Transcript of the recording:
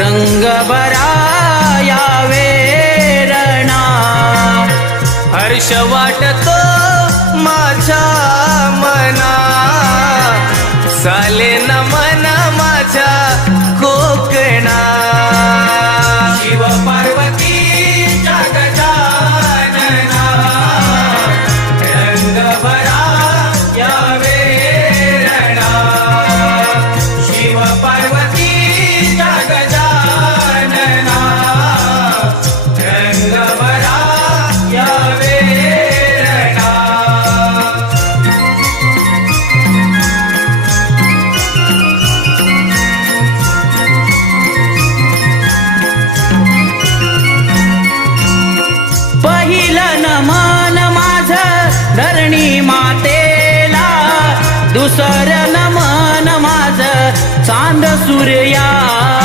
रंग भरा या वेरणा, हर्ष वाटतो माझ्या मना, चाले नमन माझ्या कोकणा. शिव पार्वतीच्या गजानना, रंग भरा या वेरणा. शिव पार्वतीच्या गजानना, रंग भरा या वेरणा. पहिलं नमन माझं धरणी मातेला, दुसरं नमन माझं चांद सूर्याला.